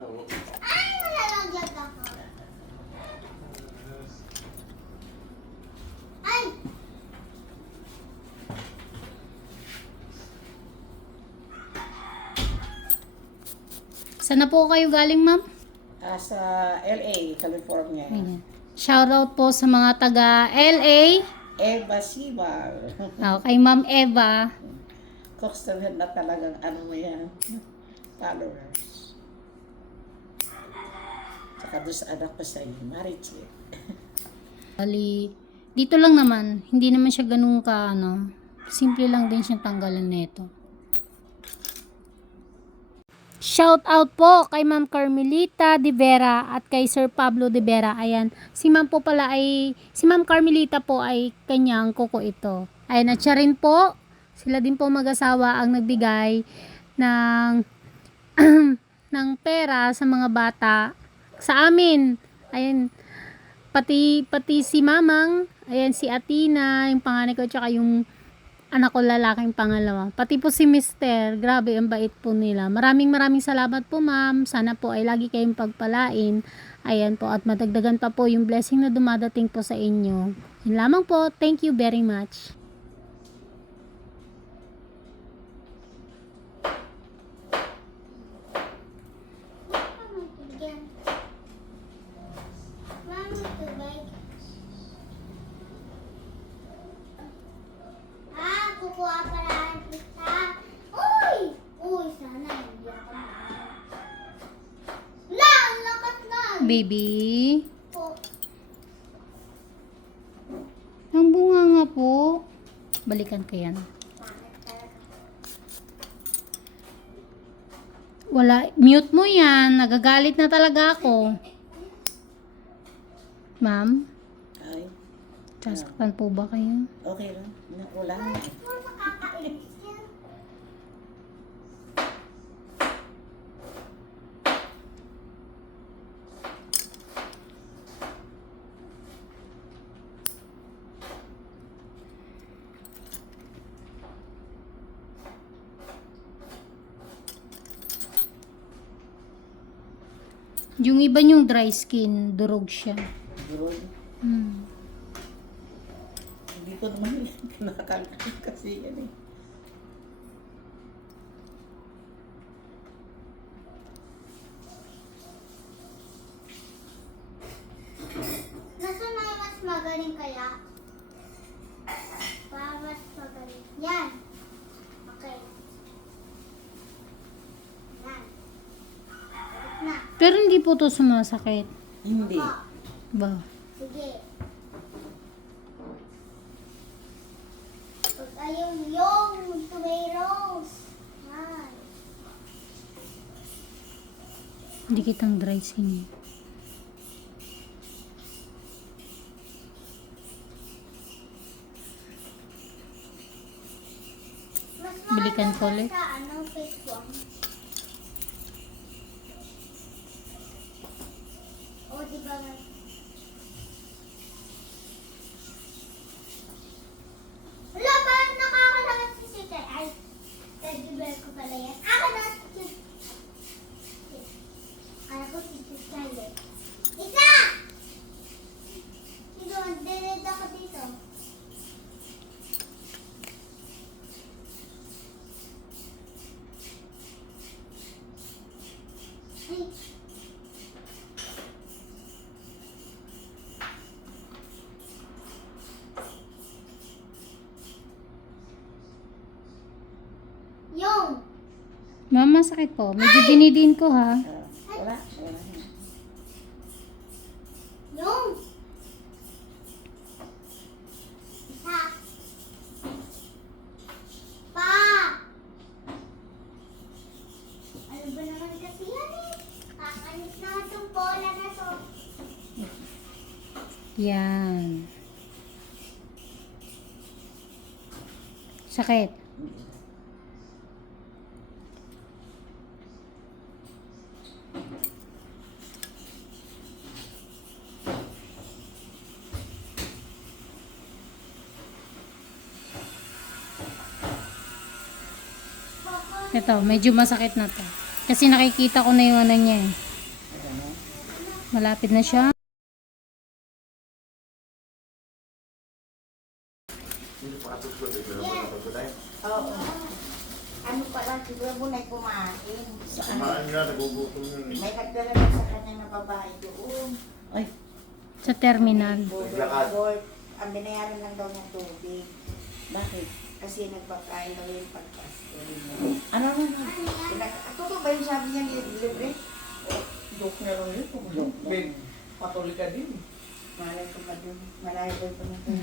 Ay, malalaglag ako. Ay! Saan na po kayo galing, ma'am? Ah, sa LA, California. Ayan. Shoutout po sa mga taga LA. Eva Sibal. Oh, kay Ma'am Eva. Constant na talagang ano mo yan. Followers. Tsaka doon sa anak ko sa iyo, Marichi. Bali, dito lang naman. Hindi naman siya ganun ka, ano. Simple lang din siyang tanggalan nito. Shout out po kay Ma'am Carmelita De Vera at kay Sir Pablo De Vera. Ayan, si Ma'am po pala ay, si Ma'am Carmelita po ay kanyang kuko ito. Ayan, at siya rin po, sila din po mag-asawa ang nagbigay ng, ng pera sa mga bata sa amin. Ayan, pati pati si Mamang, ayan si Atina, yung panganay ko tsaka yung anak ko lalaking pangalawa. Pati po si Mister, grabe ang bait po nila. Maraming maraming salamat po ma'am. Sana po ay lagi kayong pagpalain. Ayan po at madagdagan pa po yung blessing na dumadating po sa inyo. Yun lamang po. Thank you very much. Mama, tubig. Mama, tubig. Ah, kukuha pala ang pizza. Uy! Uy, sana hindi ako maalam. La, ang lakas na. Baby, Po. ang bunga nga po. Balikan ko yan. Wala, mute mo yan. Nagagalit na talaga ako. Ma'am, Ay, sasaktan po ba kayo? okay lang. Nakulang. Yung iba yung dry skin, durog siya. Durog. Hmm. Hindi ko naman nakakalimutan kasi yan eh. Nasa may mas magaling kaya? Para mas magaling. Yan. Okay. Yan. Balik na. Pero hindi po to sumasakit. Hindi. Ba? Sige. Pag ayaw yung tomatoes. Yan. Hindi kitang dry skin. eh. Balikan ko ulit. Sa ano, face one. O, di ba nga? Wala ba? Nakakalagat si Sita. Ay, teddy bear ko pala yan. Ako na. Kala ko si Sita. Isa! Sino? Dered ako dito. Ay. Yung. Mama, sakit po. Medyo dinidin ko ha. Wala. Yung. Pa. Ano ba naman kasi yan eh? Kakanis na itong bola na to. Yan. Sakit. Ito, medyo masakit na to. Kasi nakikita ko na yung ano niya eh. Malapit na siya. Oo. Ano pala, siguro mo na kumain. Kumain na, nagugutom yun. May nagdala na sa kanya na babae doon. Ay, Sa terminal. Naglakad. Ang binayaran lang daw ng tubig. Bakit? Kasi nagpakain daw yung pagpasto. Ano na na? Ito to ba yung sabi niya libre? Joke na lang yun. Kung may patuloy ka din. Malay ko pa dun. Malay ko pa dun.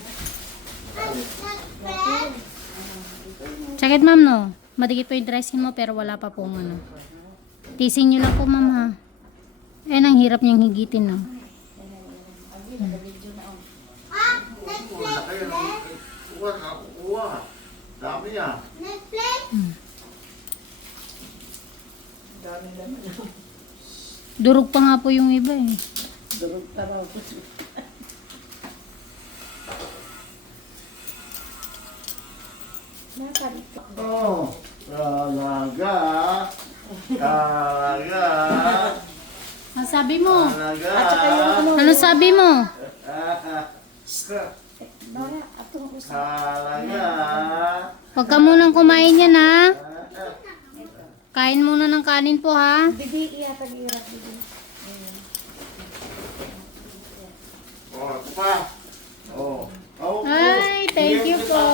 Sakit ma'am no? Madikit po yung dressing mo pero wala pa pong ano. Tising nyo lang po ma'am ha. Eh, ang hirap niyang higitin no. Ah, Kuha na kayo. Netflix. Kuha na, kuha. Dami ah. Netflix. Dami naman. Durog pa nga po yung iba eh. Durog pa raw. Oh, talaga. Talaga. Ang sabi mo? Talaga. At saka yung ano. Ano sabi mo? Nora, ato ko sa... Talaga. Huwag ka munang kumain yan ha. Kain muna ng kanin po ha. Bibi, iya tag-irap, bibi. Oh, pa. Oh. Oh, Ay, thank you po.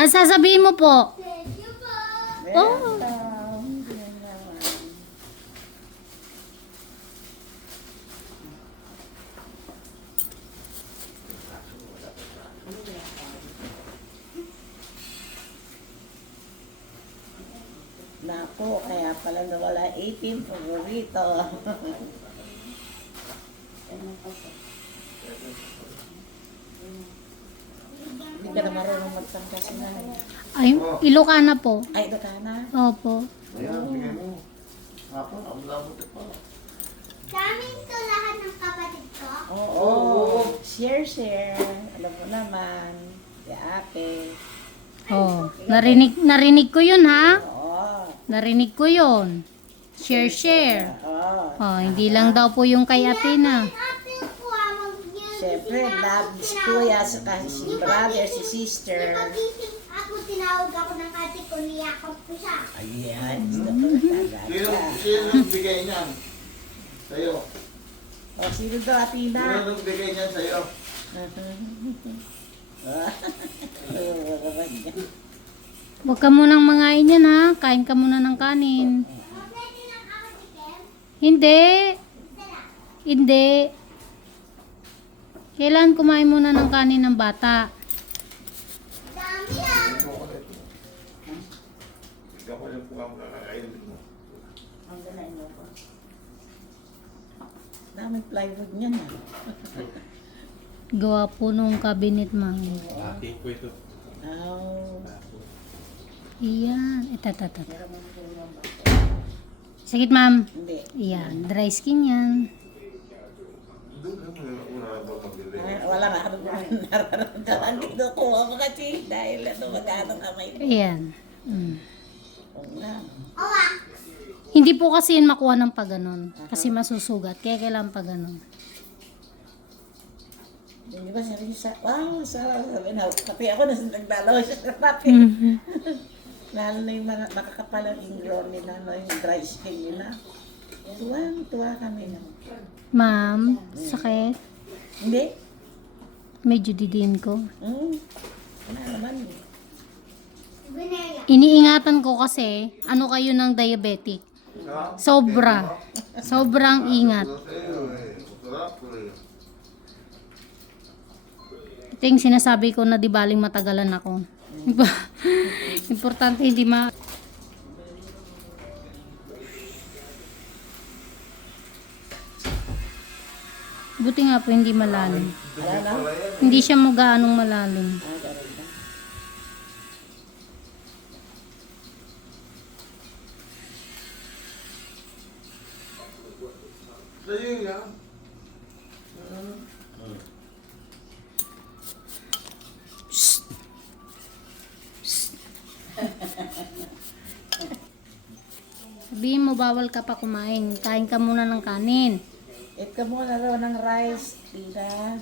Ang sasabihin mo po? Thank you po. Oh. Nako, kaya pala nawala 18 paborito. Hindi ka na marunong magtangka si nanay. Ay, Ilocana po. Ay, ito ka na. Opo. Ayan, bigay mo. Ako, ang labot pa. Sa amin to lahat ng kapatid ko. Oo. Share, share. Alam mo naman. Si ate. Oh, narinig narinig ko 'yun ha. Oo. Narinig ko 'yun. Share share. Oh, hindi lang daw po yung kay Athena. Ah, Siyempre, love si kuya, saka si brother, si sister. Ako, tinawag ako ng ate ko, niyakap ko siya. Ayan. Sino, sino nagbigay niyan? Sa'yo. O, sino daw, Sino Atina? nagbigay niyan sa'yo? Huwag ka munang mangain yan ha. Kain ka muna ng kanin. Hindi. Hindi. Kailan kumain muna ng kanin ng bata? Dami ah. Daming plywood niyan ah. Gawa po nung cabinet ma'am. Ate ko ito. Oh. Iyan. Ito, ito, ito. Sakit ma'am. Hindi. Iyan. Dry skin yan. Wala nga ako nararamdaman dito ko ako kasi dahil ano magkano kamay ko. Mm. Hindi po kasi yun makuha ng paganon. Kasi masusugat. Kaya kailangan paganon. Hindi ba sabi sa, wow, sarap. Sabi na, pati ako na nagdalaw siya sa papi. Mhm. Lalo na yung mga nakakapalang ingrown nila, no, yung dry skin nila. Tuwang, tuwa kami. No. Ma'am, sakit. Hindi? Medyo didiin ko. Hmm. Wala naman. eh. Iniingatan ko kasi, ano kayo ng diabetic? Sobra. Sobrang ingat. Ito yung sinasabi ko na di baling matagalan ako. Importante hindi ma... Buti nga po hindi malalim. Hindi siya mo gaanong malalim. Sabihin mo, bawal ka pa kumain. Kain ka muna ng kanin. Eat ka muna raw ng rice, tita.